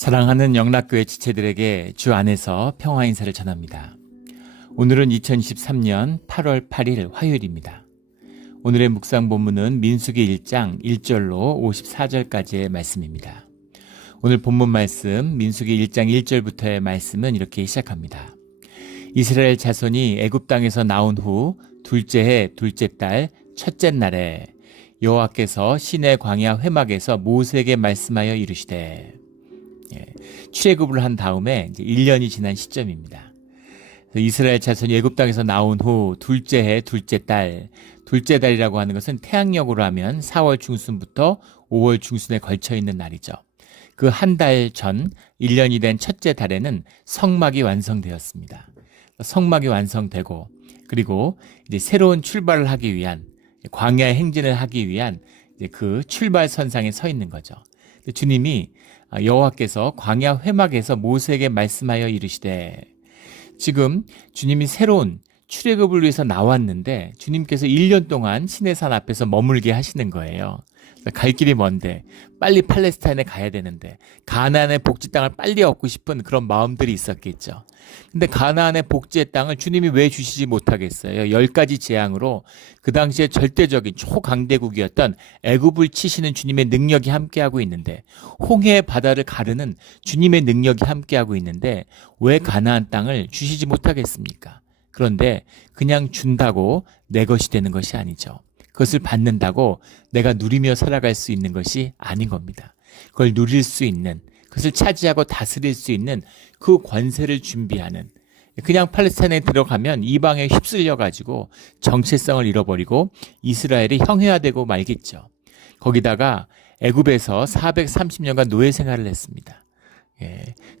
사랑하는 영락교회 지체들에게 주 안에서 평화 인사를 전합니다. 오늘은 2023년 8월 8일 화요일입니다. 오늘의 묵상 본문은 민수기 1장 1절로 54절까지의 말씀입니다. 오늘 본문 말씀 민수기 1장 1절부터의 말씀은 이렇게 시작합니다. 이스라엘 자손이 애굽 땅에서 나온 후 둘째 해 둘째 달 첫째 날에 여호와께서 시내 광야 회막에서 모세에게 말씀하여 이르시되, 출애굽을 한 다음에 이제 1년이 지난 시점입니다. 이스라엘 자손이 애굽 땅에서 나온 후 둘째 해 둘째 달이라고 하는 것은 태양력으로 하면 4월 중순부터 5월 중순에 걸쳐 있는 날이죠. 그 한 달 전 1년이 된 첫째 달에는 성막이 완성되었습니다. 성막이 완성되고 그리고 이제 새로운 출발을 하기 위한 광야의 행진을 하기 위한 이제 그 출발선상에 서 있는 거죠. 주님이 여호와께서 광야 회막에서 모세에게 말씀하여 이르시되, 지금 주님이 새로운 출애굽을 위해서 나왔는데 주님께서 1년 동안 시내산 앞에서 머물게 하시는 거예요. 갈 길이 먼데 빨리 팔레스타인에 가야 되는데 가나안의 복지 땅을 빨리 얻고 싶은 그런 마음들이 있었겠죠. 근데 가나안의 복지의 땅을 주님이 왜 주시지 못하겠어요? 10가지 재앙으로 그 당시에 절대적인 초강대국이었던 애굽을 치시는 주님의 능력이 함께하고 있는데, 홍해의 바다를 가르는 주님의 능력이 함께하고 있는데 왜 가나안 땅을 주시지 못하겠습니까? 그런데 그냥 준다고 내 것이 되는 것이 아니죠. 그것을 받는다고 내가 누리며 살아갈 수 있는 것이 아닌 겁니다. 그걸 누릴 수 있는, 그것을 차지하고 다스릴 수 있는 그 권세를 준비하는, 그냥 팔레스타인에 들어가면 이방에 휩쓸려가지고 정체성을 잃어버리고 이스라엘이 형해화되고 말겠죠. 거기다가 애굽에서 430년간 노예 생활을 했습니다.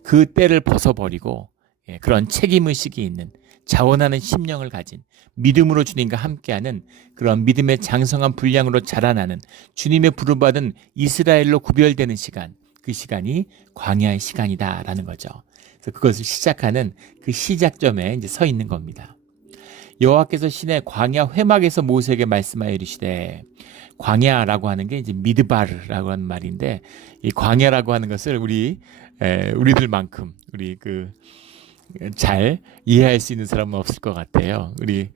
그 때를 벗어버리고 그런 책임의식이 있는, 자원하는 심령을 가진, 믿음으로 주님과 함께하는 그런 믿음의 장성한 분량으로 자라나는 주님의 부름받은 이스라엘로 구별되는 시간, 그 시간이 광야의 시간이다라는 거죠. 그래서 그것을 시작하는 그 시작점에 이제 서 있는 겁니다. 여호와께서 시내 광야 회막에서 모세에게 말씀하여 이르시되, 광야라고 하는 게 이제 미드바르라고 하는 말인데, 이 광야라고 하는 것을 우리들만큼 잘 이해할 수 있는 사람은 없을 것 같아요. 우리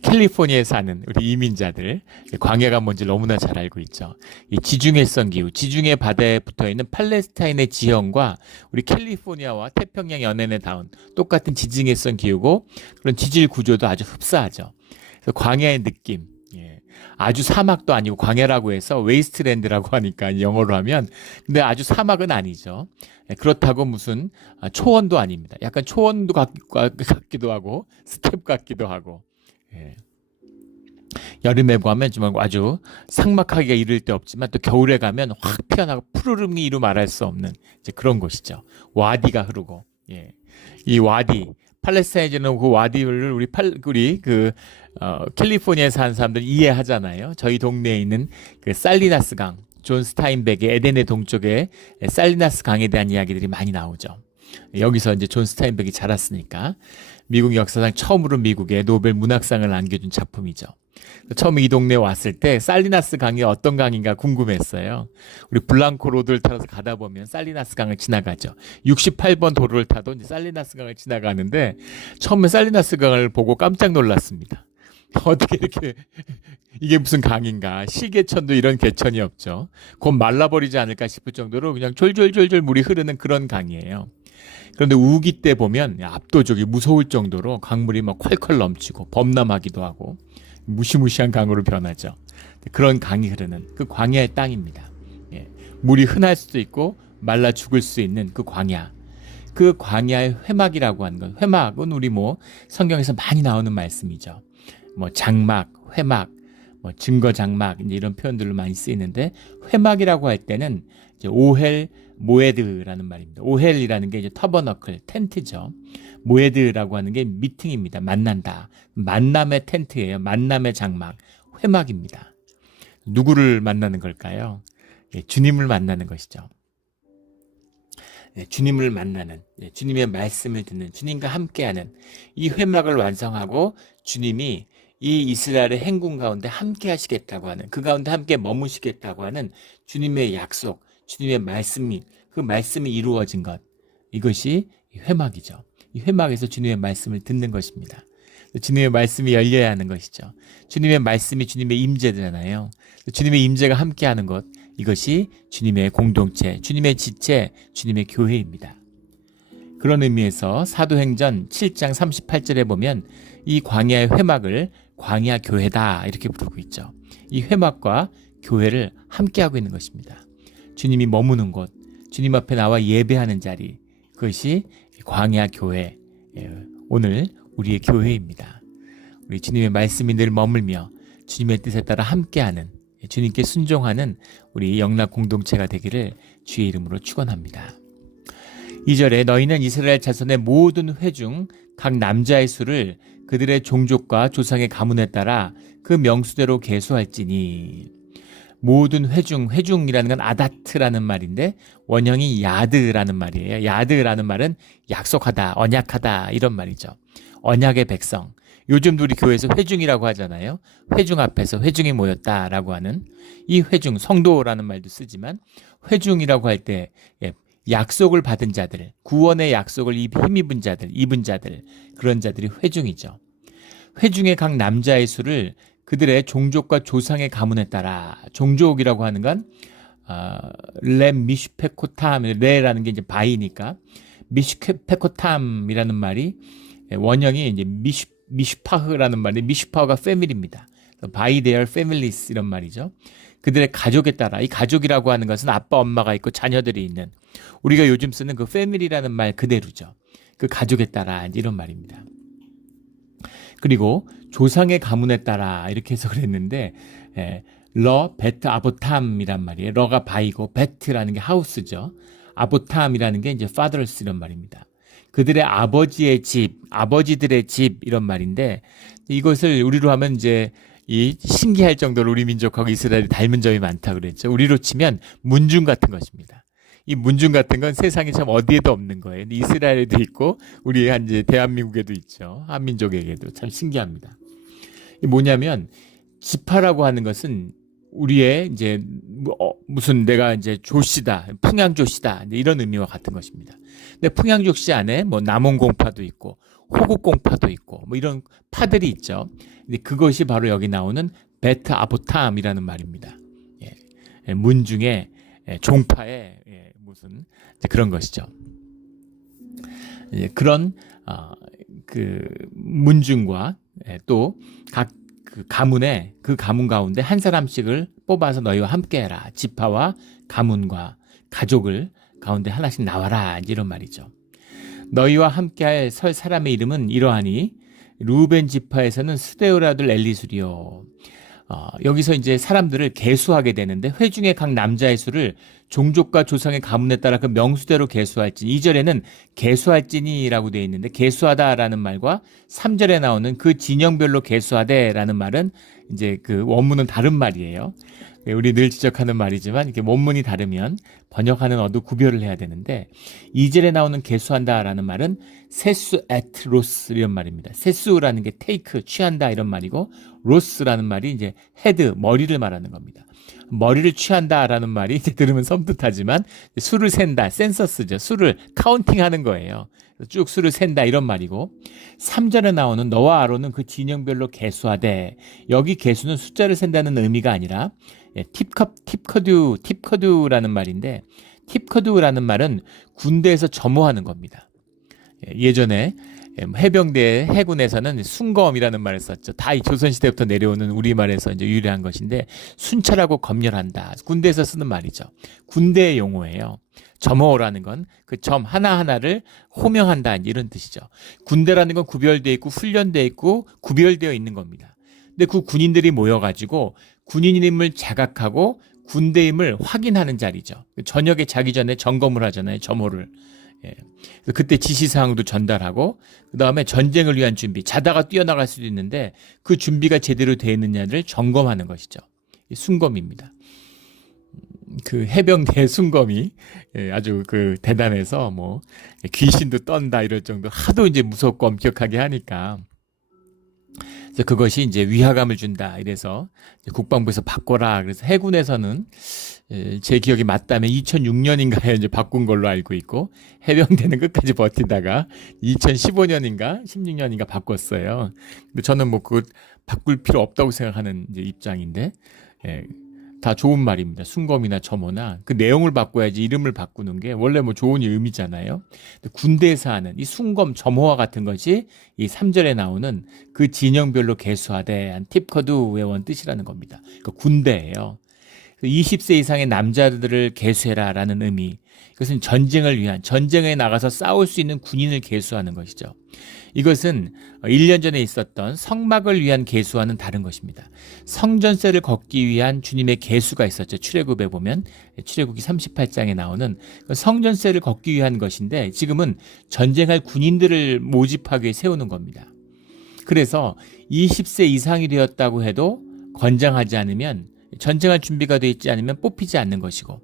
캘리포니아에 사는 우리 이민자들, 광야가 뭔지 너무나 잘 알고 있죠. 이 지중해성 기후, 지중해 바다에 붙어있는 팔레스타인의 지형과 우리 캘리포니아와 태평양 연안에 닿은 똑같은 지중해성 기후고, 그런 지질 구조도 아주 흡사하죠. 그래서 광야의 느낌, 아주 사막도 아니고 광야라고 해서 웨이스트랜드라고 하니까 영어로 하면, 근데 아주 사막은 아니죠. 그렇다고 무슨 초원도 아닙니다. 약간 초원도 같기도 하고 스텝 같기도 하고, 여름에 가면 좀 아주 삭막하기가 이를 데 없지만 또 겨울에 가면 확 피어나고 푸르름이 이루 말할 수 없는 이제 그런 곳이죠. 와디가 흐르고, 이 와디, 팔레스타인에는 그 와디를 우리 캘리포니아에 사는 사람들 이해하잖아요. 저희 동네에 있는 그 살리나스 강, 존 스타인백의 에덴의 동쪽에 살리나스 강에 대한 이야기들이 많이 나오죠. 여기서 이제 존 스타인백이 자랐으니까 미국 역사상 처음으로 미국에 노벨 문학상을 안겨준 작품이죠. 처음 이 동네에 왔을 때 살리나스 강이 어떤 강인가 궁금했어요. 우리 블랑코 로드를 타서 가다 보면 살리나스 강을 지나가죠. 68번 도로를 타도 이제 살리나스 강을 지나가는데 처음에 살리나스 강을 보고 깜짝 놀랐습니다. 어떻게 이렇게 이게 무슨 강인가, 시계천도 이런 개천이 없죠. 곧 말라버리지 않을까 싶을 정도로 그냥 졸졸졸졸 물이 흐르는 그런 강이에요. 그런데 우기 때 보면 압도적이 무서울 정도로 강물이 막 콸콸 넘치고 범람하기도 하고 무시무시한 강으로 변하죠. 그런 강이 흐르는 그 광야의 땅입니다. 물이 흔할 수도 있고 말라 죽을 수 있는 그 광야, 그 광야의 회막이라고 하는 건, 회막은 우리 성경에서 많이 나오는 말씀이죠. 장막, 회막, 증거 장막, 이제 이런 표현들로 많이 쓰이는데, 회막이라고 할 때는 이제 오헬 모에드라는 말입니다. 오헬이라는 게 이제 터버너클, 텐트죠. 모에드라고 하는 게 미팅입니다. 만난다. 만남의 텐트예요. 만남의 장막, 회막입니다. 누구를 만나는 걸까요? 주님을 만나는 것이죠. 주님을 만나는, 주님의 말씀을 듣는, 주님과 함께하는 이 회막을 완성하고 주님이 이 이스라엘의 행군 가운데 함께 하시겠다고 하는, 그 가운데 함께 머무시겠다고 하는 주님의 약속, 주님의 말씀이 그 말씀이 이루어진 것, 이것이 회막이죠. 이 회막에서 주님의 말씀을 듣는 것입니다. 주님의 말씀이 열려야 하는 것이죠. 주님의 말씀이 주님의 임재잖아요. 주님의 임재가 함께하는 것, 이것이 주님의 공동체, 주님의 지체, 주님의 교회입니다. 그런 의미에서 사도행전 7장 38절에 보면 이 광야의 회막을 광야 교회다 이렇게 부르고 있죠. 이 회막과 교회를 함께하고 있는 것입니다. 주님이 머무는 곳, 주님 앞에 나와 예배하는 자리, 그것이 광야 교회, 오늘 우리의 교회입니다. 우리 주님의 말씀이 늘 머물며 주님의 뜻에 따라 함께하는, 주님께 순종하는 우리 영락 공동체가 되기를 주의 이름으로 축원합니다. 2절에 너희는 이스라엘 자손의 모든 회중 각 남자의 수를 그들의 종족과 조상의 가문에 따라 그 명수대로 계수할지니. 모든 회중이라는 건 아다트라는 말인데 원형이 야드라는 말이에요. 야드라는 말은 약속하다, 언약하다 이런 말이죠. 언약의 백성. 요즘도 우리 교회에서 회중이라고 하잖아요. 회중 앞에서 회중이 모였다라고 하는 이 회중, 성도라는 말도 쓰지만 회중이라고 할 때 약속을 받은 자들, 구원의 약속을 힘입은 자들, 그런 자들이 회중이죠. 회중의 각 남자의 수를 그들의 종족과 조상의 가문에 따라, 종족이라고 하는 건 렘 미슈페코탐, 레라는 게 이제 바이니까 미슈페코탐이라는 말이 원형이 이제 미슈파흐라는 말이, 미슈파흐가 패밀리입니다. by their families 이런 말이죠. 그들의 가족에 따라, 이 가족이라고 하는 것은 아빠 엄마가 있고 자녀들이 있는, 우리가 요즘 쓰는 그 패밀리라는 말 그대로죠. 그 가족에 따라 이런 말입니다. 그리고 조상의 가문에 따라 이렇게 해석을 했는데 러 베트 아보탐이란 말이에요. 러가 바이고 베트라는 게 하우스죠. 아보탐이라는 게 이제 fathers 이런 말입니다. 그들의 아버지의 집, 아버지들의 집 이런 말인데, 이것을 우리로 하면 이제 이 신기할 정도로 우리 민족하고 이스라엘이 닮은 점이 많다 그랬죠. 우리로 치면 문중 같은 것입니다. 이 문중 같은 건 세상에 참 어디에도 없는 거예요. 이스라엘에도 있고 우리 이제 대한민국에도 있죠. 한민족에게도 참 신기합니다. 이 뭐냐면 지파라고 하는 것은 우리의 이제 무슨 내가 이제 조씨다, 풍양조씨다 이런 의미와 같은 것입니다. 근데 풍양조씨 안에 뭐 남원공파도 있고 호국공파도 있고 뭐 이런 파들이 있죠. 근데 그것이 바로 여기 나오는 베트 아보탐이라는 말입니다. 문중의 종파의 무슨 그런 것이죠. 그런 그 문중과 또 각 그 가문에, 그 가문 가운데 한 사람씩을 뽑아서 너희와 함께해라. 지파와 가문과 가족을 가운데 하나씩 나와라. 이런 말이죠. 너희와 함께할 설 사람의 이름은 이러하니 루벤 지파에서는 스데울 아들 엘리술이요. 여기서 이제 사람들을 계수하게 되는데 회중의 각 남자의 수를 종족과 조상의 가문에 따라 그 명수대로 계수할지니, 2절에는 계수할지니라고 되어 있는데 계수하다라는 말과 3절에 나오는 그 진영별로 계수하되라는 말은 이제 그 원문은 다른 말이에요. 우리 늘 지적하는 말이지만 이렇게 원문이 다르면 번역하는 어도 구별을 해야 되는데, 2절에 나오는 계수한다라는 말은 세수 에트 로스 이런 말입니다. 세수라는 게 테이크, 취한다 이런 말이고, 로스라는 말이 이제 헤드, 머리를 말하는 겁니다. 머리를 취한다라는 말이 이제 들으면 섬뜩하지만 수를 센다, 센서스죠. 수를 카운팅하는 거예요. 쭉 수를 센다 이런 말이고, 3절에 나오는 너와 아론은 그 진영별로 계수하되, 여기 계수는 숫자를 센다는 의미가 아니라 팁커두라는 말인데, 팁커두라는 말은 군대에서 점호하는 겁니다. 예전에 해병대 해군에서는 순검이라는 말을 썼죠. 다 이 조선시대부터 내려오는 우리말에서 이제 유래한 것인데, 순찰하고 검열한다. 군대에서 쓰는 말이죠. 군대의 용어예요. 점호라는 건 그 점 하나하나를 호명한다 이런 뜻이죠. 군대라는 건 구별되어 있고 훈련되어 있고 구별되어 있는 겁니다. 근데 그 군인들이 모여가지고 군인임을 자각하고 군대임을 확인하는 자리죠. 저녁에 자기 전에 점검을 하잖아요. 점호를. 그때 지시사항도 전달하고, 그 다음에 전쟁을 위한 준비, 자다가 뛰어나갈 수도 있는데 그 준비가 제대로 되어 있느냐를 점검하는 것이죠. 순검입니다. 그 해병대 순검이 아주 그 대단해서 뭐 귀신도 떤다 이럴 정도, 하도 이제 무섭고 엄격하게 하니까 그래서 그것이 이제 위화감을 준다. 이래서 국방부에서 바꿔라. 그래서 해군에서는 제 기억이 맞다면 2006년인가에 이제 바꾼 걸로 알고 있고, 해병대는 끝까지 버티다가 2015년인가 16년인가 바꿨어요. 근데 저는 뭐 그거 바꿀 필요 없다고 생각하는 이제 입장인데, 다 좋은 말입니다. 순검이나 점호나 그 내용을 바꿔야지 이름을 바꾸는 게 원래 뭐 좋은 의미잖아요. 군대에서 하는 이 순검, 점호와 같은 것이 이 3절에 나오는 그 진영별로 개수하되 한 팁커두 외원 뜻이라는 겁니다. 그러니까 군대예요. 20세 이상의 남자들을 개수해라라는 의미. 이것은 전쟁을 위한, 전쟁에 나가서 싸울 수 있는 군인을 개수하는 것이죠. 이것은 1년 전에 있었던 성막을 위한 개수와는 다른 것입니다. 성전세를 걷기 위한 주님의 개수가 있었죠. 출애굽에 보면, 출애굽기 38장에 나오는 성전세를 걷기 위한 것인데, 지금은 전쟁할 군인들을 모집하기 위해 세우는 겁니다. 그래서 20세 이상이 되었다고 해도 건장하지 않으면, 전쟁할 준비가 되어 있지 않으면 뽑히지 않는 것이고,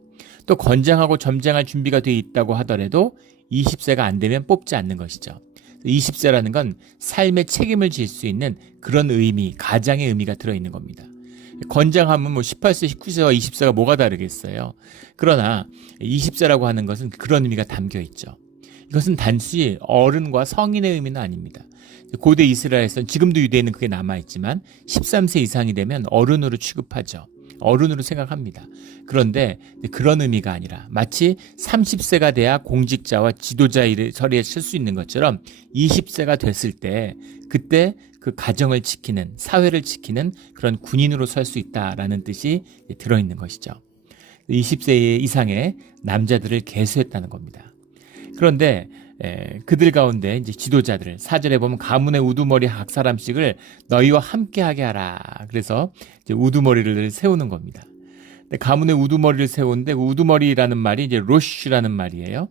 또 건장하고 점쟁할 준비가 되어 있다고 하더라도 20세가 안 되면 뽑지 않는 것이죠. 20세라는 건 삶의 책임을 질 수 있는 그런 의미, 가장의 의미가 들어있는 겁니다. 건장하면 뭐 18세, 19세와 20세가 뭐가 다르겠어요. 그러나 20세라고 하는 것은 그런 의미가 담겨 있죠. 이것은 단순히 어른과 성인의 의미는 아닙니다. 고대 이스라엘에서는, 지금도 유대에는 그게 남아있지만 13세 이상이 되면 어른으로 취급하죠. 어른으로 생각합니다. 그런데 그런 의미가 아니라 마치 30세가 돼야 공직자와 지도자 자리에 설 수 있는 것처럼 20세가 됐을 때 그때 그 가정을 지키는, 사회를 지키는 그런 군인으로 설 수 있다라는 뜻이 들어있는 것이죠. 20세 이상의 남자들을 계수했다는 겁니다. 그런데 그들 가운데 이제 지도자들, 4절에 보면 가문의 우두머리 각 사람씩을 너희와 함께하게 하라. 그래서 이제 우두머리를 세우는 겁니다. 근데 가문의 우두머리를 세우는데, 그 우두머리라는 말이 이제 로쉬라는 말이에요.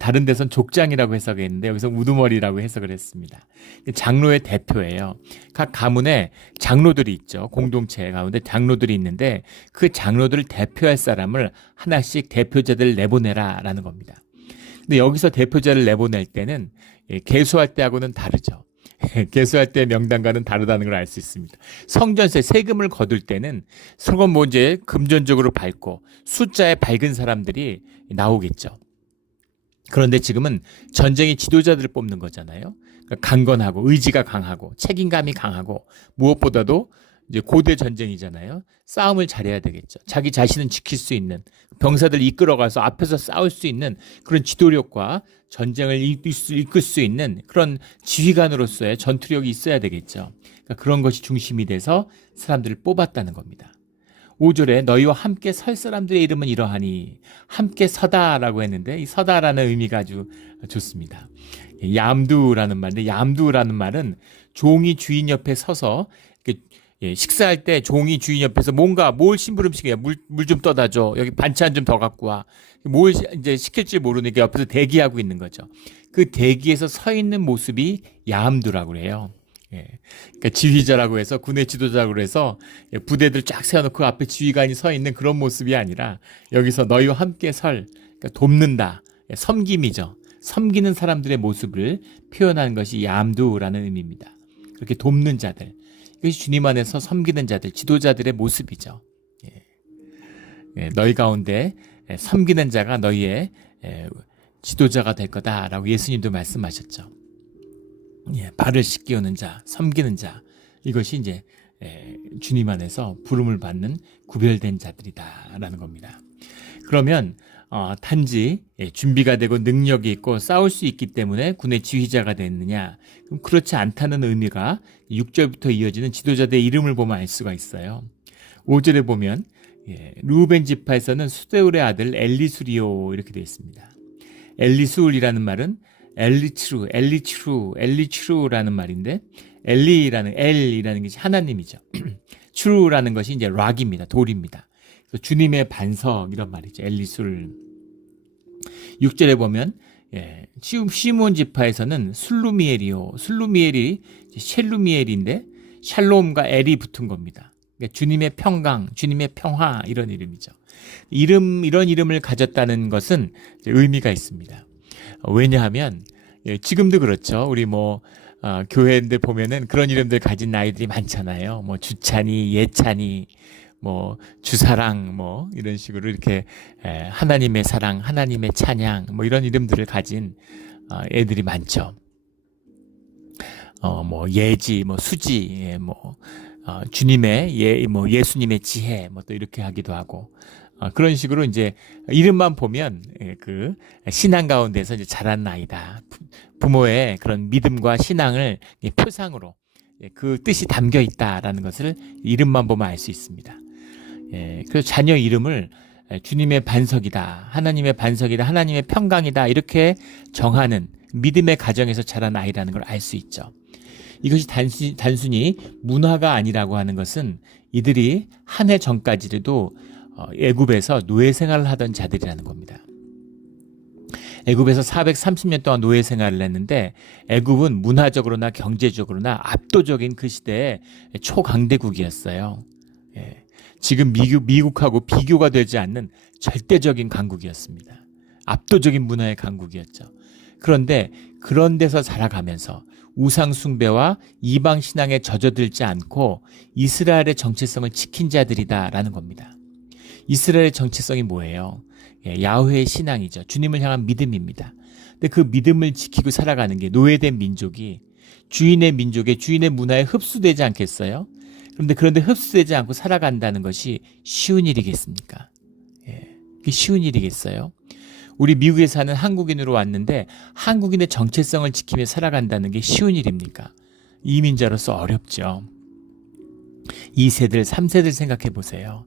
다른 데선 족장이라고 해석했는데 여기서 우두머리라고 해석을 했습니다. 장로의 대표예요. 각 가문에 장로들이 있죠. 공동체 가운데 장로들이 있는데 그 장로들을 대표할 사람을 하나씩 대표자들을 내보내라라는 겁니다. 근데 여기서 대표자를 내보낼 때는 개수할 때하고는 다르죠. 개수할 때 명단과는 다르다는 걸 알 수 있습니다. 성전세 세금을 거둘 때는 서건 뭐 이제 금전적으로 밝고 숫자에 밝은 사람들이 나오겠죠. 그런데 지금은 전쟁의 지도자들을 뽑는 거잖아요. 그러니까 강건하고 의지가 강하고 책임감이 강하고 무엇보다도 이제 고대 전쟁이잖아요. 싸움을 잘해야 되겠죠. 자기 자신은 지킬 수 있는, 병사들 이끌어가서 앞에서 싸울 수 있는 그런 지도력과 전쟁을 이끌 수 있는 그런 지휘관으로서의 전투력이 있어야 되겠죠. 그러니까 그런 것이 중심이 돼서 사람들을 뽑았다는 겁니다. 5절에 너희와 함께 설 사람들의 이름은 이러하니, 함께 서다라고 했는데 이 서다라는 의미가 아주 좋습니다. 얌두라는 말인데, 얌두라는 말은 종이 주인 옆에 서서 식사할 때 종이 주인 옆에서 뭘 심부름시켜요. 물 좀 떠다 줘. 여기 반찬 좀 더 갖고 와. 뭘 이제 시킬지 모르니까 옆에서 대기하고 있는 거죠. 그 대기에서 서 있는 모습이 야함두라고 그래요. 그러니까 지휘자라고 해서, 군의 지도자라고 해서 부대들 쫙 세워놓고 그 앞에 지휘관이 서 있는 그런 모습이 아니라 여기서 너희와 함께 그러니까 돕는다. 섬김이죠. 섬기는 사람들의 모습을 표현하는 것이 야함두라는 의미입니다. 그렇게 돕는 자들. 이것이 주님 안에서 섬기는 자들, 지도자들의 모습이죠. 너희 가운데 섬기는 자가 너희의 지도자가 될 거다라고 예수님도 말씀하셨죠. 발을 씻기우는 자, 섬기는 자, 이것이 이제 주님 안에서 부름을 받는 구별된 자들이다라는 겁니다. 그러면 단지 준비가 되고 능력이 있고 싸울 수 있기 때문에 군의 지휘자가 됐느냐? 그럼 그렇지 않다는 의미가 6절부터 이어지는 지도자들의 이름을 보면 알 수가 있어요. 5절에 보면 루벤 지파에서는 수데울의 아들 엘리수리오 이렇게 되어 있습니다. 엘리수울이라는 말은 엘리추루라는 말인데, 엘이라는 것이 하나님이죠. 추루라는 것이 이제 락입니다. 돌입니다. 주님의 반석 이런 말이죠. 엘리술. 6절에 보면 시므온 지파에서는 술루미엘이 셸루미엘인데 샬롬과 엘이 붙은 겁니다. 그러니까 주님의 평강, 주님의 평화 이런 이름이죠. 이런 이름을 가졌다는 것은 의미가 있습니다. 왜냐하면 지금도 그렇죠. 우리 교회인들 보면은 그런 이름들 가진 아이들이 많잖아요. 뭐 주찬이, 예찬이, 뭐 주사랑, 뭐 이런 식으로 이렇게 하나님의 사랑, 하나님의 찬양, 뭐 이런 이름들을 가진 애들이 많죠. 뭐 예지, 뭐 수지, 주님의 뭐 예수님의 지혜, 뭐 또 이렇게 하기도 하고, 그런 식으로 이제 이름만 보면 그 신앙 가운데서 이제 자란 아이다. 부모의 그런 믿음과 신앙을 표상으로 그 뜻이 담겨 있다라는 것을 이름만 보면 알 수 있습니다. 그래서 자녀 이름을 주님의 반석이다, 하나님의 반석이다, 하나님의 평강이다 이렇게 정하는 믿음의 가정에서 자란 아이라는 걸 알 수 있죠. 이것이 단순히 문화가 아니라고 하는 것은 이들이 한 해 전까지도 애굽에서 노예 생활을 하던 자들이라는 겁니다. 애굽에서 430년 동안 노예 생활을 했는데 애굽은 문화적으로나 경제적으로나 압도적인 그 시대의 초강대국이었어요. 지금 미국하고 비교가 되지 않는 절대적인 강국이었습니다. 압도적인 문화의 강국이었죠. 그런데 그런 데서 자라가면서 우상 숭배와 이방 신앙에 젖어들지 않고 이스라엘의 정체성을 지킨 자들이다라는 겁니다. 이스라엘의 정체성이 뭐예요? 야훼의 신앙이죠. 주님을 향한 믿음입니다. 근데 그 믿음을 지키고 살아가는 게 노예된 민족이 주인의 민족의 주인의 문화에 흡수되지 않겠어요? 그런데 흡수되지 않고 살아간다는 것이 쉬운 일이겠습니까? 그게 쉬운 일이겠어요? 우리 미국에 사는 한국인으로 왔는데 한국인의 정체성을 지키며 살아간다는 게 쉬운 일입니까? 이민자로서 어렵죠. 2세들, 3세들 생각해 보세요.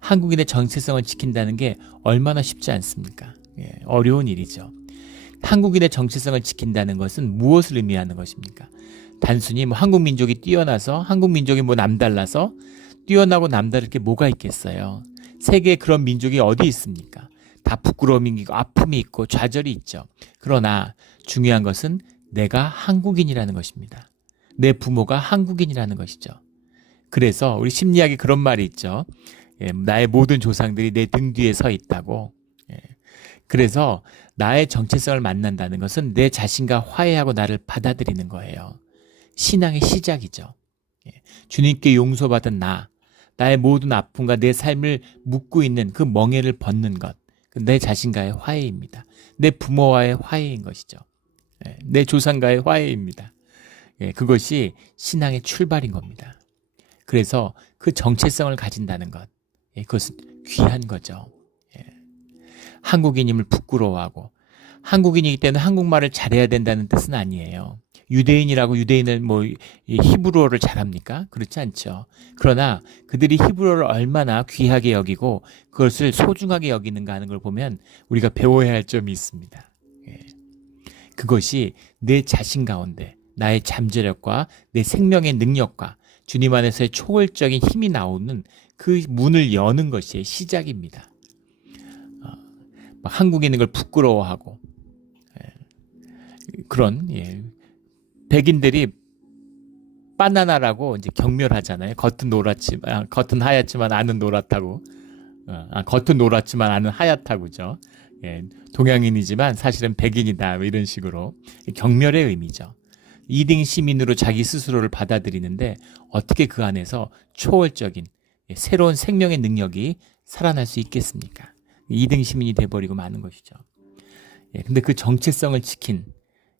한국인의 정체성을 지킨다는 게 얼마나 쉽지 않습니까? 어려운 일이죠. 한국인의 정체성을 지킨다는 것은 무엇을 의미하는 것입니까? 단순히 뭐 한국 민족이 뛰어나서 한국 민족이 뭐 남달라서 뛰어나고 남다를 게 뭐가 있겠어요? 세계에 그런 민족이 어디 있습니까? 다 부끄러움이 있고 아픔이 있고 좌절이 있죠. 그러나 중요한 것은 내가 한국인이라는 것입니다. 내 부모가 한국인이라는 것이죠. 그래서 우리 심리학에 그런 말이 있죠. 나의 모든 조상들이 내 등 뒤에 서 있다고. 그래서 나의 정체성을 만난다는 것은 내 자신과 화해하고 나를 받아들이는 거예요. 신앙의 시작이죠. 주님께 용서받은 나의 모든 아픔과 내 삶을 묻고 있는 그 멍에를 벗는 것, 내 자신과의 화해입니다. 내 부모와의 화해인 것이죠. 내 조상과의 화해입니다. 그것이 신앙의 출발인 겁니다. 그래서 그 정체성을 가진다는 것, 그것은 귀한 거죠. 한국인임을 부끄러워하고 한국인이기 때문에 한국말을 잘해야 된다는 뜻은 아니에요. 유대인이라고 유대인을 뭐 히브리어를 잘합니까? 그렇지 않죠. 그러나 그들이 히브리어를 얼마나 귀하게 여기고 그것을 소중하게 여기는가 하는 걸 보면 우리가 배워야 할 점이 있습니다. 그것이 내 자신 가운데 나의 잠재력과 내 생명의 능력과 주님 안에서의 초월적인 힘이 나오는 그 문을 여는 것이 시작입니다. 한국인인 걸 부끄러워하고 그런 백인들이 바나나라고 이제 경멸하잖아요. 겉은 하얗지만 안은 노랗다고. 겉은 노랗지만 안은 하얗다고죠. 동양인이지만 사실은 백인이다. 이런 식으로 경멸의 의미죠. 2등 시민으로 자기 스스로를 받아들이는데 어떻게 그 안에서 초월적인 새로운 생명의 능력이 살아날 수 있겠습니까? 2등 시민이 돼버리고 마는 것이죠. 근데 그 정체성을 지킨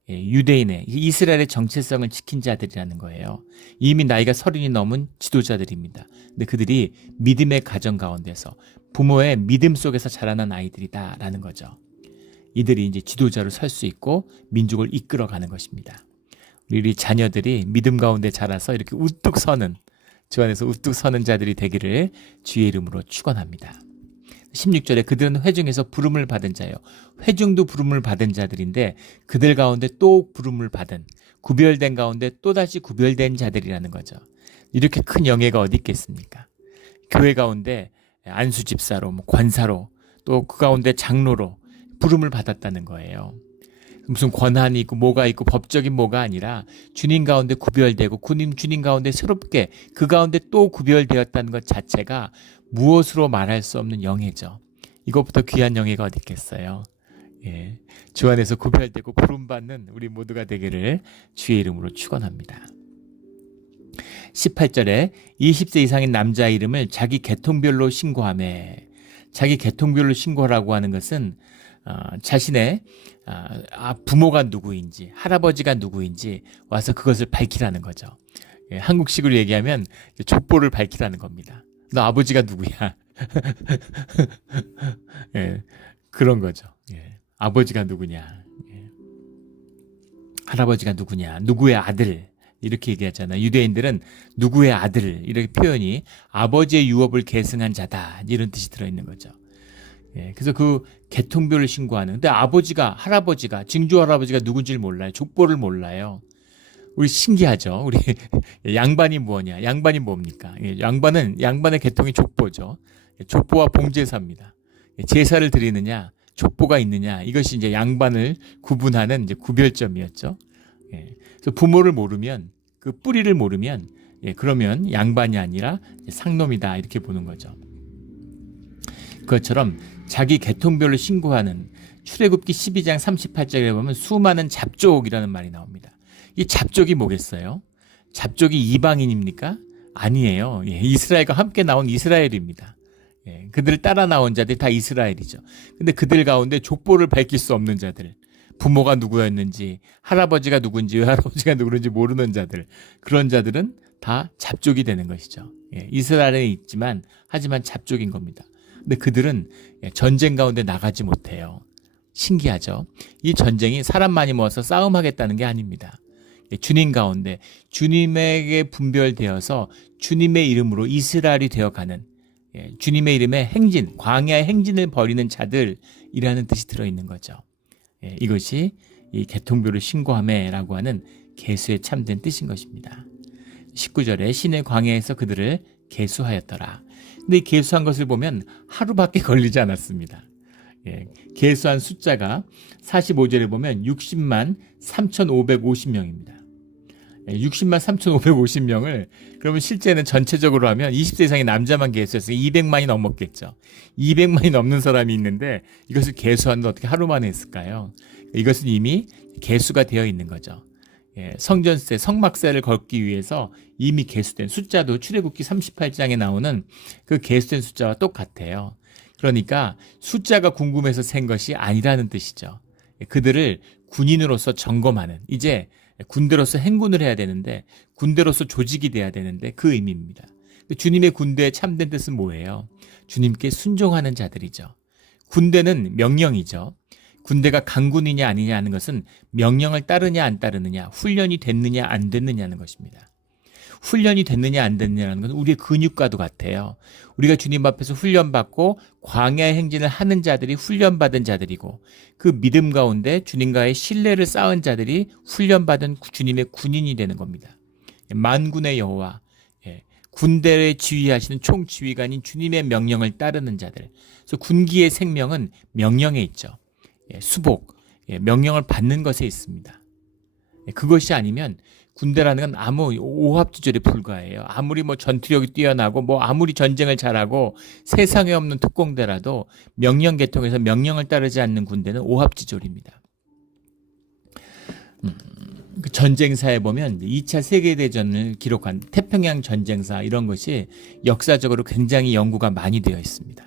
유대인의 이스라엘의 정체성을 지킨 자들이라는 거예요. 이미 나이가 30이 넘은 지도자들입니다. 근데 그들이 믿음의 가정 가운데서 부모의 믿음 속에서 자라난 아이들이다라는 거죠. 이들이 이제 지도자로 설 수 있고 민족을 이끌어가는 것입니다. 우리 자녀들이 믿음 가운데 자라서 이렇게 우뚝 서는 주 안에서 우뚝 서는 자들이 되기를 주의 이름으로 축원합니다. 16절에 그들은 회중에서 부름을 받은 자요. 회중도 부름을 받은 자들인데 그들 가운데 또 부름을 받은 구별된 가운데 또다시 구별된 자들이라는 거죠. 이렇게 큰 영예가 어디 있겠습니까? 교회 가운데 안수 집사로, 관사로, 또 그 가운데 장로로 부름을 받았다는 거예요. 무슨 권한이 있고 뭐가 있고 법적인 뭐가 아니라 주님 가운데 구별되고 주님 가운데 새롭게 그 가운데 또 구별되었다는 것 자체가 무엇으로 말할 수 없는 영예죠. 이것부터 귀한 영예가 어디 있겠어요. 주 안에서 구별되고 부름받는 우리 모두가 되기를 주의 이름으로 축원합니다. 18절에 20세 이상인 남자 이름을 자기 계통별로 신고하며, 자기 계통별로 신고하라고 하는 것은 자신의 부모가 누구인지, 할아버지가 누구인지 와서 그것을 밝히라는 거죠. 예, 한국식으로 얘기하면 족보를 밝히라는 겁니다. 너 아버지가 누구야? 예, 그런 거죠. 예, 아버지가 누구냐, 예, 할아버지가 누구냐, 누구의 아들, 이렇게 얘기하잖아요. 유대인들은 누구의 아들, 이렇게 표현이 아버지의 유업을 계승한 자다, 이런 뜻이 들어있는 거죠. 예, 그래서 그 계통별을 신고하는. 근데 아버지가, 할아버지가, 증조 할아버지가 누군지를 몰라요. 족보를 몰라요. 우리 신기하죠. 우리 양반이 뭐냐? 양반이 뭡니까? 예, 양반의 계통이 족보죠. 족보와 봉제사입니다. 제사를 드리느냐, 족보가 있느냐, 이것이 이제 양반을 구분하는 이제 구별점이었죠. 예, 그래서 부모를 모르면, 그 뿌리를 모르면, 예, 그러면 양반이 아니라 상놈이다, 이렇게 보는 거죠. 그것처럼 자기 계통별로 신고하는, 출애굽기 12장 38절에 보면 수많은 잡족이라는 말이 나옵니다. 이 잡족이 뭐겠어요? 잡족이 이방인입니까? 아니에요. 예, 이스라엘과 함께 나온 이스라엘입니다. 예, 그들을 따라 나온 자들이 다 이스라엘이죠. 근데 그들 가운데 족보를 밝힐 수 없는 자들, 부모가 누구였는지, 할아버지가 누군지, 외할아버지가 누구인지 모르는 자들, 그런 자들은 다 잡족이 되는 것이죠. 예, 이스라엘에 있지만 하지만 잡족인 겁니다. 근데 그들은 전쟁 가운데 나가지 못해요. 신기하죠? 이 전쟁이 사람 많이 모아서 싸움하겠다는 게 아닙니다. 주님 가운데 주님에게 분별되어서 주님의 이름으로 이스라엘이 되어가는, 주님의 이름의 행진, 광야의 행진을 벌이는 자들이라는 뜻이 들어있는 거죠. 이것이 이 계통별을 신고하매라고 하는 계수에 참된 뜻인 것입니다. 19절에 신의 광야에서 그들을 계수하였더라. 근데 이 계수한 것을 보면 하루밖에 걸리지 않았습니다. 예, 계수한 숫자가 45절에 보면 60만 3,550명입니다. 60만 3,550명을 그러면 실제는 전체적으로 하면 20세 이상의 남자만 계수해서 200만이 넘었겠죠. 200만이 넘는 사람이 있는데 이것을 계수하는데 어떻게 하루 만에 했을까요? 이것은 이미 계수가 되어 있는 거죠. 예, 성전세, 성막세를 걷기 위해서 이미 계수된 숫자도 출애굽기 38장에 나오는 그 계수된 숫자와 똑같아요. 그러니까 숫자가 궁금해서 센 것이 아니라는 뜻이죠. 그들을 군인으로서 점검하는, 이제 군대로서 행군을 해야 되는데, 군대로서 조직이 돼야 되는데 그 의미입니다. 주님의 군대의 참된 뜻은 뭐예요? 주님께 순종하는 자들이죠. 군대는 명령이죠. 군대가 강군이냐 아니냐 하는 것은 명령을 따르냐 안 따르느냐, 훈련이 됐느냐 안 됐느냐는 것입니다. 훈련이 됐느냐 안 됐느냐는 것은 우리의 근육과도 같아요. 우리가 주님 앞에서 훈련받고 광야의 행진을 하는 자들이 훈련받은 자들이고, 그 믿음 가운데 주님과의 신뢰를 쌓은 자들이 훈련받은 주님의 군인이 되는 겁니다. 만군의 여호와, 군대를 지휘하시는 총지휘관인 주님의 명령을 따르는 자들. 그래서 군기의 생명은 명령에 있죠. 수복, 명령을 받는 것에 있습니다. 그것이 아니면 군대라는 건 아무 오합지졸에 불과해요. 아무리 전투력이 뛰어나고 아무리 전쟁을 잘하고 세상에 없는 특공대라도 명령 계통에서 명령을 따르지 않는 군대는 오합지졸입니다. 그 전쟁사에 보면 2차 세계대전을 기록한 태평양 전쟁사, 이런 것이 역사적으로 굉장히 연구가 많이 되어 있습니다.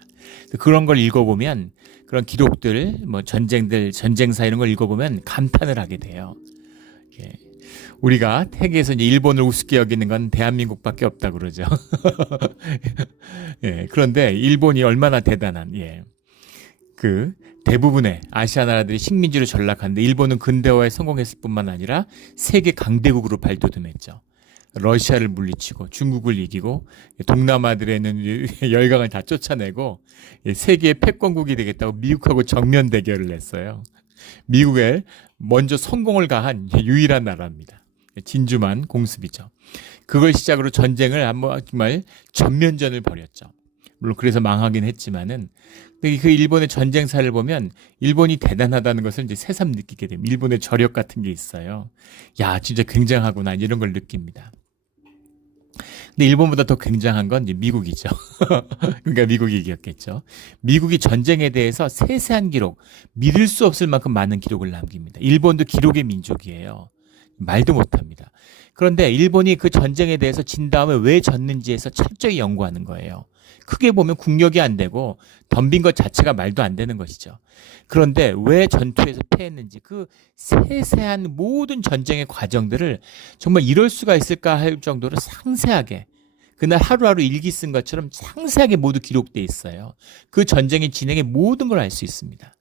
그런 걸 읽어보면, 그런 기록들, 전쟁들, 전쟁사 이런 걸 읽어보면 감탄을 하게 돼요. 우리가 세계에서 이제 일본을 우습게 여기는 건 대한민국밖에 없다 그러죠. 그런데 일본이 얼마나 대단한, 그 대부분의 아시아 나라들이 식민지로 전락하는데 일본은 근대화에 성공했을 뿐만 아니라 세계 강대국으로 발돋움했죠. 러시아를 물리치고 중국을 이기고 동남아들에 있는 열강을 다 쫓아내고 세계의 패권국이 되겠다고 미국하고 정면 대결을 했어요. 미국에 먼저 성공을 가한 유일한 나라입니다. 진주만 공습이죠. 그걸 시작으로 전쟁을 정말 전면전을 벌였죠. 물론 그래서 망하긴 했지만은, 그 일본의 전쟁사를 보면 일본이 대단하다는 것을 이제 새삼 느끼게 됩니다. 일본의 저력 같은 게 있어요. 야, 진짜 굉장하구나, 이런 걸 느낍니다. 근데 일본보다 더 굉장한 건 이제 미국이죠. 그러니까 미국이 이겼겠죠. 미국이 전쟁에 대해서 세세한 기록, 믿을 수 없을 만큼 많은 기록을 남깁니다. 일본도 기록의 민족이에요. 말도 못합니다. 그런데 일본이 그 전쟁에 대해서 진 다음에 왜 졌는지에서 철저히 연구하는 거예요. 크게 보면 국력이 안 되고 덤빈 것 자체가 말도 안 되는 것이죠. 그런데 왜 전투에서 패했는지 그 세세한 모든 전쟁의 과정들을 정말 이럴 수가 있을까 할 정도로 상세하게 그날 하루하루 일기 쓴 것처럼 상세하게 모두 기록돼 있어요. 그 전쟁의 진행의 모든 걸 알 수 있습니다.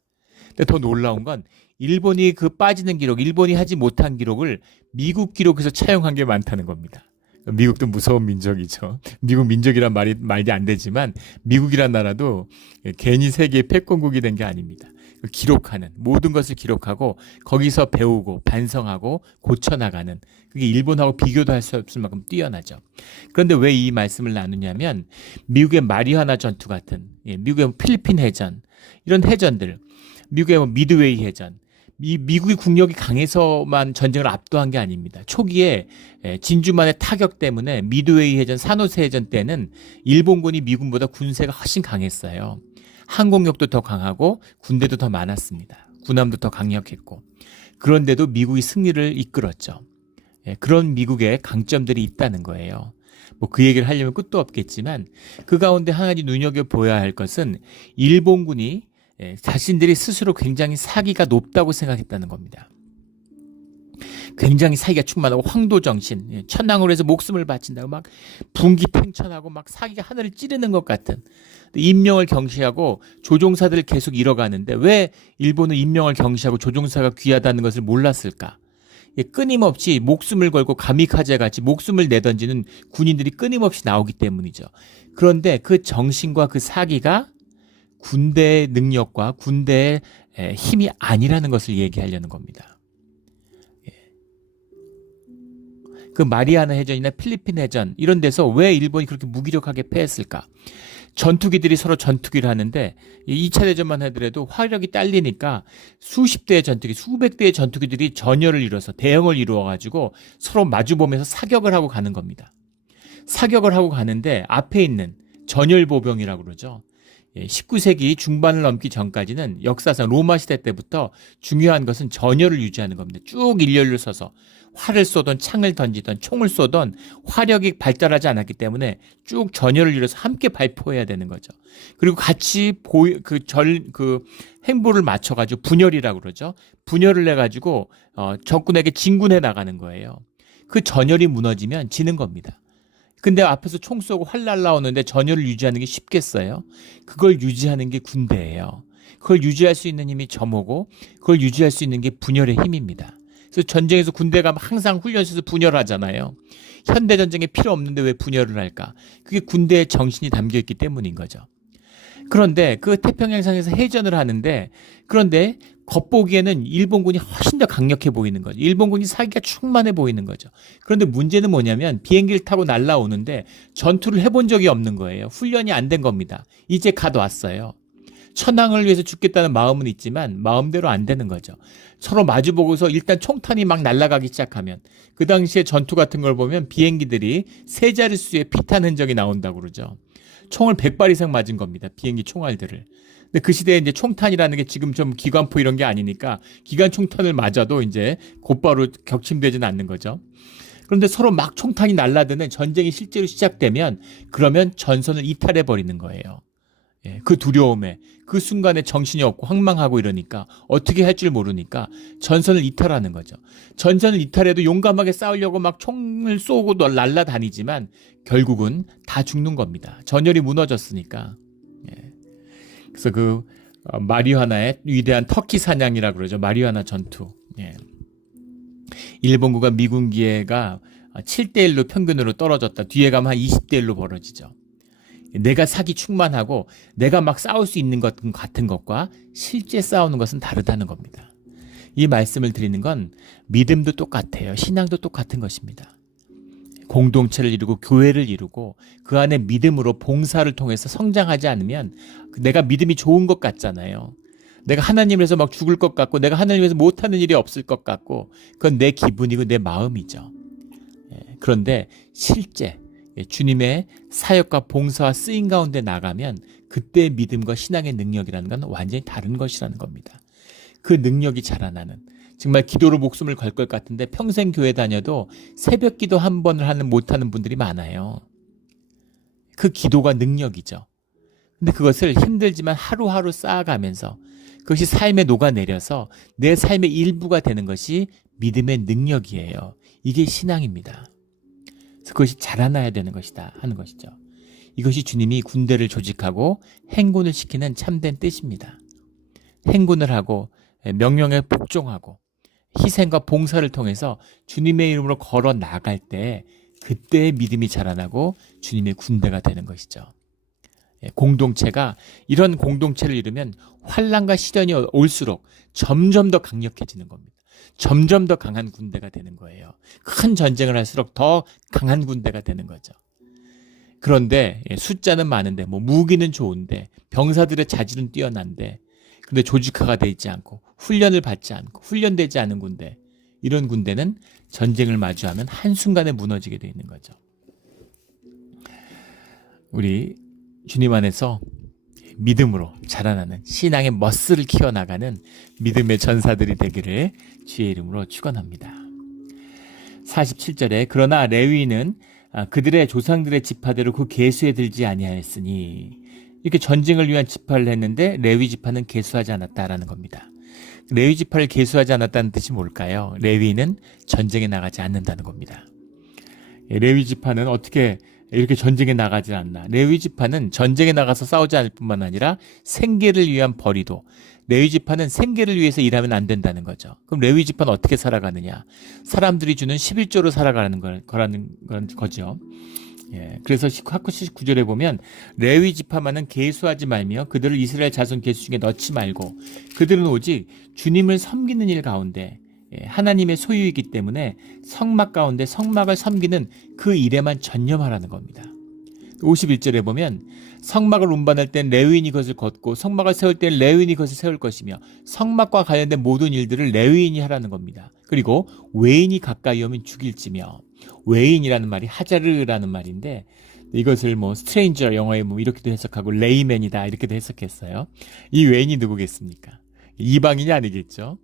근데 더 놀라운 건 일본이 그 빠지는 기록, 일본이 하지 못한 기록을 미국 기록에서 차용한 게 많다는 겁니다. 미국도 무서운 민족이죠. 미국 민족이란 말이 안 되지만 미국이란 나라도 괜히 세계의 패권국이 된 게 아닙니다. 기록하는 모든 것을 기록하고 거기서 배우고 반성하고 고쳐나가는 그게 일본하고 비교도 할 수 없을 만큼 뛰어나죠. 그런데 왜 이 말씀을 나누냐면 미국의 마리화나 전투 같은 미국의 필리핀 해전 이런 해전들 미국의 미드웨이 해전 미국의 국력이 강해서만 전쟁을 압도한 게 아닙니다. 초기에 진주만의 타격 때문에 미드웨이 해전, 산호세 해전 때는 일본군이 미군보다 군세가 훨씬 강했어요. 항공력도 더 강하고 군대도 더 많았습니다. 군함도 더 강력했고 그런데도 미국이 승리를 이끌었죠. 그런 미국의 강점들이 있다는 거예요. 뭐 그 얘기를 하려면 끝도 없겠지만 그 가운데 한 가지 눈여겨보아야 할 것은 일본군이 자신들이 스스로 굉장히 사기가 높다고 생각했다는 겁니다. 굉장히 사기가 충만하고 황도정신, 천황으로 해서 목숨을 바친다고 막 분기탱천하고 막 사기가 하늘을 찌르는 것 같은 임명을 경시하고 조종사들을 계속 잃어가는데 왜 일본은 임명을 경시하고 조종사가 귀하다는 것을 몰랐을까? 끊임없이 목숨을 걸고 가미카제 같이 목숨을 내던지는 군인들이 끊임없이 나오기 때문이죠. 그런데 그 정신과 그 사기가 군대의 능력과 군대의 힘이 아니라는 것을 얘기하려는 겁니다. 그 마리아나 해전이나 필리핀 해전 이런 데서 왜 일본이 그렇게 무기력하게 패했을까? 전투기들이 서로 전투기를 하는데 2차 대전만 하더라도 화력이 딸리니까 수십 대의 전투기, 수백 대의 전투기들이 전열을 이뤄서 대형을 이루어가지고 서로 마주보면서 사격을 하고 가는 겁니다. 사격을 하고 가는데 앞에 있는 전열보병이라고 그러죠. 19세기 중반을 넘기 전까지는 역사상 로마 시대 때부터 중요한 것은 전열을 유지하는 겁니다. 쭉 일렬로 서서 활을 쏘던 창을 던지던 총을 쏘던 화력이 발달하지 않았기 때문에 쭉 전열을 이뤄서 함께 발포해야 되는 거죠. 그리고 같이 행보를 맞춰가지고 분열이라고 그러죠. 분열을 해가지고 적군에게 진군해 나가는 거예요. 그 전열이 무너지면 지는 겁니다. 근데 앞에서 총 쏘고 활 날라오는데 전열을 유지하는 게 쉽겠어요? 그걸 유지하는 게 군대예요. 그걸 유지할 수 있는 힘이 점호고 그걸 유지할 수 있는 게 분열의 힘입니다. 그래서 전쟁에서 군대가 항상 훈련실에서 분열하잖아요. 현대전쟁에 필요 없는데 왜 분열을 할까? 그게 군대의 정신이 담겨있기 때문인 거죠. 그런데 그 태평양상에서 해전을 하는데 그런데 겉보기에는 일본군이 훨씬 더 강력해 보이는 거죠. 일본군이 사기가 충만해 보이는 거죠. 그런데 문제는 뭐냐면 비행기를 타고 날아오는데 전투를 해본 적이 없는 거예요. 훈련이 안 된 겁니다. 이제 갓 왔어요. 천황을 위해서 죽겠다는 마음은 있지만 마음대로 안 되는 거죠. 서로 마주보고서 일단 총탄이 막 날아가기 시작하면 그 당시에 전투 같은 걸 보면 비행기들이 세 자릿수의 피탄 흔적이 나온다고 그러죠. 총을 100발 이상 맞은 겁니다. 비행기 총알들을. 근데 그 시대에 이제 총탄이라는 게 지금 좀 기관포 이런 게 아니니까 기관 총탄을 맞아도 이제 곧바로 격침되지는 않는 거죠. 그런데 서로 막 총탄이 날라드는 전쟁이 실제로 시작되면 그러면 전선을 이탈해 버리는 거예요. 그 두려움에 그 순간에 정신이 없고 황망하고 이러니까 어떻게 할 줄 모르니까 전선을 이탈하는 거죠. 전선을 이탈해도 용감하게 싸우려고 막 총을 쏘고 날라다니지만 결국은 다 죽는 겁니다. 전열이 무너졌으니까. 그래서 그 마리화나의 위대한 터키 사냥이라고 그러죠. 마리화나 전투. 일본군과 미군기가 7대1로 평균으로 떨어졌다. 뒤에 가면 한 20대1로 벌어지죠. 내가 사기 충만하고 내가 막 싸울 수 있는 것 같은 것과 실제 싸우는 것은 다르다는 겁니다. 이 말씀을 드리는 건 믿음도 똑같아요. 신앙도 똑같은 것입니다. 공동체를 이루고 교회를 이루고 그 안에 믿음으로 봉사를 통해서 성장하지 않으면 내가 믿음이 좋은 것 같잖아요. 내가 하나님을 위해서 막 죽을 것 같고 내가 하나님을 위해서 못하는 일이 없을 것 같고 그건 내 기분이고 내 마음이죠. 그런데 실제 주님의 사역과 봉사와 쓰임 가운데 나가면 그때의 믿음과 신앙의 능력이라는 건 완전히 다른 것이라는 겁니다. 그 능력이 자라나는, 정말 기도로 목숨을 걸 것 같은데 평생 교회 다녀도 새벽 기도 한 번을 못하는 분들이 많아요. 그 기도가 능력이죠. 근데 그것을 힘들지만 하루하루 쌓아가면서 그것이 삶에 녹아내려서 내 삶의 일부가 되는 것이 믿음의 능력이에요. 이게 신앙입니다. 그래서 그것이 자라나야 되는 것이다 하는 것이죠. 이것이 주님이 군대를 조직하고 행군을 시키는 참된 뜻입니다. 행군을 하고 명령에 복종하고 희생과 봉사를 통해서 주님의 이름으로 걸어 나갈 때 그때의 믿음이 자라나고 주님의 군대가 되는 것이죠. 공동체가, 이런 공동체를 이루면 환난과 시련이 올수록 점점 더 강력해지는 겁니다. 점점 더 강한 군대가 되는 거예요. 큰 전쟁을 할수록 더 강한 군대가 되는 거죠. 그런데 숫자는 많은데 무기는 좋은데 병사들의 자질은 뛰어난데 근데 조직화가 되지 않고 훈련을 받지 않고 훈련되지 않은 군대, 이런 군대는 전쟁을 마주하면 한순간에 무너지게 되어 있는 거죠. 우리 주님 안에서 믿음으로 자라나는 신앙의 머슬을 키워나가는 믿음의 전사들이 되기를 주의 이름으로 축원합니다. 47절에 그러나 레위인은 그들의 조상들의 지파대로 그 계수에 들지 아니하였으니, 이렇게 전쟁을 위한 지파를 했는데 레위 지파는 계수하지 않았다라는 겁니다. 레위 지파를 계수하지 않았다는 뜻이 뭘까요? 레위인은 전쟁에 나가지 않는다는 겁니다. 레위 지파는 어떻게 이렇게 전쟁에 나가지 않나? 레위 지파는 전쟁에 나가서 싸우지 않을 뿐만 아니라 생계를 위한 벌이도, 레위 지파는 생계를 위해서 일하면 안 된다는 거죠. 그럼 레위 지파는 어떻게 살아가느냐? 사람들이 주는 11조로 살아가는 거라는 거죠. 그래서 학구 79절에 보면 레위 지파만은 계수하지 말며 그들을 이스라엘 자손 계수 중에 넣지 말고 그들은 오직 주님을 섬기는 일 가운데 하나님의 소유이기 때문에 성막 가운데 성막을 섬기는 그 일에만 전념하라는 겁니다. 51절에 보면 성막을 운반할 땐 레위인이 그것을 걷고 성막을 세울 땐 레위인이 그것을 세울 것이며 성막과 관련된 모든 일들을 레위인이 하라는 겁니다. 그리고 외인이 가까이 오면 죽일지며, 외인이라는 말이 하자르라는 말인데 이것을 스트레인저 영어에 이렇게도 해석하고 레이맨이다 이렇게도 해석했어요. 이 외인이 누구겠습니까? 이방인이 아니겠죠.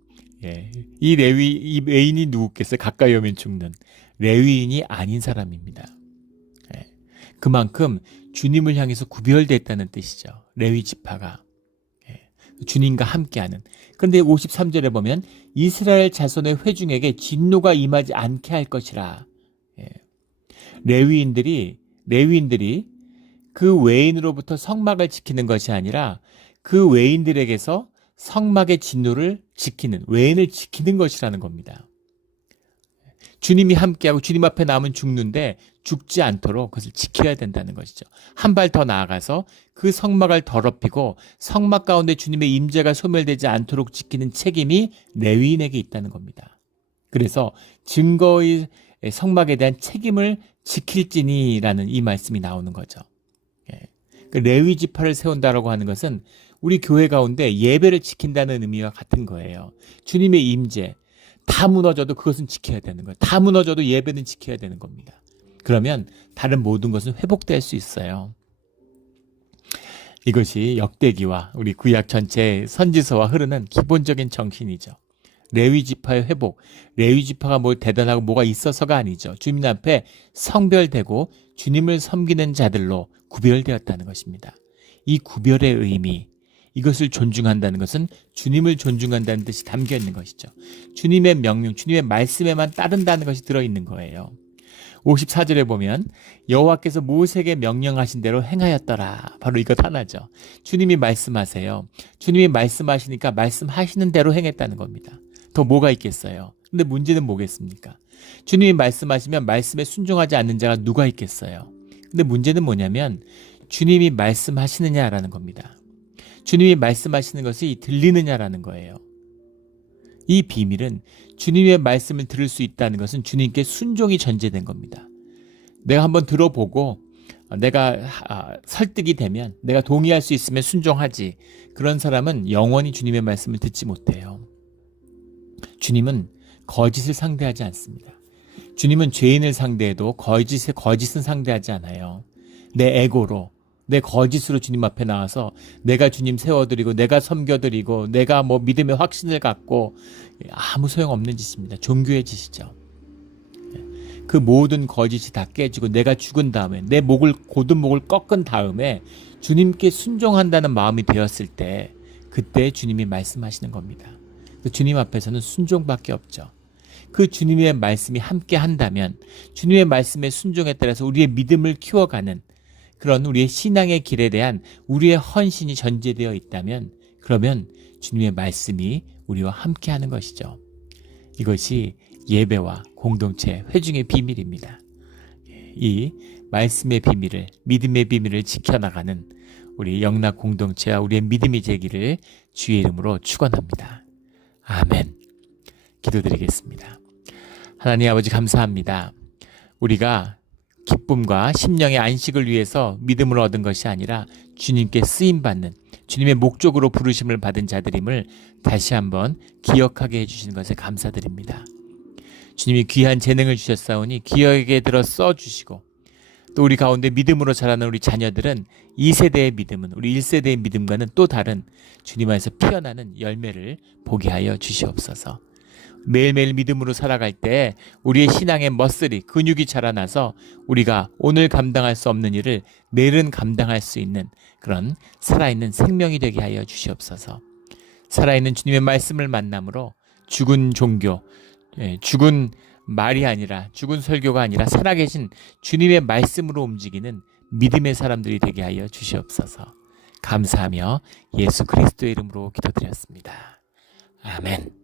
이 외인이 누구겠어요? 가까이 오면 죽는 레위인이 아닌 사람입니다. 그만큼 주님을 향해서 구별됐다는 뜻이죠. 레위 지파가 주님과 함께하는. 그런데 53절에 보면 이스라엘 자손의 회중에게 진노가 임하지 않게 할 것이라. 레위인들이 그 외인으로부터 성막을 지키는 것이 아니라 그 외인들에게서 성막의 진노를 지키는, 외인을 지키는 것이라는 겁니다. 주님이 함께하고 주님 앞에 나오면 죽는데 죽지 않도록 그것을 지켜야 된다는 것이죠. 한 발 더 나아가서 그 성막을 더럽히고 성막 가운데 주님의 임재가 소멸되지 않도록 지키는 책임이 레위인에게 있다는 겁니다. 그래서 증거의 성막에 대한 책임을 지킬지니라는 이 말씀이 나오는 거죠. 레위 지파를 세운다라고 하는 것은 우리 교회 가운데 예배를 지킨다는 의미와 같은 거예요. 주님의 임재, 다 무너져도 그것은 지켜야 되는 거예요. 다 무너져도 예배는 지켜야 되는 겁니다. 그러면 다른 모든 것은 회복될 수 있어요. 이것이 역대기와 우리 구약 전체의 선지서와 흐르는 기본적인 정신이죠. 레위 지파의 회복, 레위 지파가 대단하고 뭐가 있어서가 아니죠. 주님 앞에 성별되고 주님을 섬기는 자들로 구별되었다는 것입니다. 이 구별의 의미, 이것을 존중한다는 것은 주님을 존중한다는 뜻이 담겨 있는 것이죠. 주님의 명령, 주님의 말씀에만 따른다는 것이 들어있는 거예요. 54절에 보면 여호와께서 모세에게 명령하신 대로 행하였더라. 바로 이것 하나죠. 주님이 말씀하세요. 주님이 말씀하시니까 말씀하시는 대로 행했다는 겁니다. 더 뭐가 있겠어요? 근데 문제는 뭐겠습니까? 주님이 말씀하시면 말씀에 순종하지 않는 자가 누가 있겠어요? 근데 문제는 뭐냐면 주님이 말씀하시느냐라는 겁니다. 주님이 말씀하시는 것이 들리느냐라는 거예요. 이 비밀은 주님의 말씀을 들을 수 있다는 것은 주님께 순종이 전제된 겁니다. 내가 한번 들어보고 내가 설득이 되면, 내가 동의할 수 있으면 순종하지, 그런 사람은 영원히 주님의 말씀을 듣지 못해요. 주님은 거짓을 상대하지 않습니다. 주님은 죄인을 상대해도 거짓은 상대하지 않아요. 내 에고로, 내 거짓으로 주님 앞에 나와서 내가 주님 세워드리고 내가 섬겨드리고 내가 믿음의 확신을 갖고 아무 소용없는 짓입니다. 종교의 짓이죠. 그 모든 거짓이 다 깨지고 내가 죽은 다음에 내 고든 목을 꺾은 다음에 주님께 순종한다는 마음이 되었을 때 그때 주님이 말씀하시는 겁니다. 주님 앞에서는 순종밖에 없죠. 그 주님의 말씀이 함께 한다면 주님의 말씀의 순종에 따라서 우리의 믿음을 키워가는 그런 우리의 신앙의 길에 대한 우리의 헌신이 전제되어 있다면 그러면 주님의 말씀이 우리와 함께 하는 것이죠. 이것이 예배와 공동체 회중의 비밀입니다. 이 말씀의 비밀을, 믿음의 비밀을 지켜나가는 우리 영락 공동체와 우리의 믿음이 되기를 주의 이름으로 축원합니다. 아멘. 기도드리겠습니다. 하나님 아버지 감사합니다. 우리가 기쁨과 심령의 안식을 위해서 믿음을 얻은 것이 아니라 주님께 쓰임받는 주님의 목적으로 부르심을 받은 자들임을 다시 한번 기억하게 해주시는 것에 감사드립니다. 주님이 귀한 재능을 주셨사오니 귀하게 들어 써주시고 또 우리 가운데 믿음으로 자라는 우리 자녀들은 2세대의 믿음은 우리 1세대의 믿음과는 또 다른 주님 안에서 피어나는 열매를 보게 하여 주시옵소서. 매일매일 믿음으로 살아갈 때 우리의 신앙의 머슬이 근육이 자라나서 우리가 오늘 감당할 수 없는 일을 내일은 감당할 수 있는 그런 살아있는 생명이 되게 하여 주시옵소서. 살아있는 주님의 말씀을 만남으로 죽은 종교, 죽은 말이 아니라 죽은 설교가 아니라 살아계신 주님의 말씀으로 움직이는 믿음의 사람들이 되게 하여 주시옵소서. 감사하며 예수 그리스도의 이름으로 기도드렸습니다. 아멘.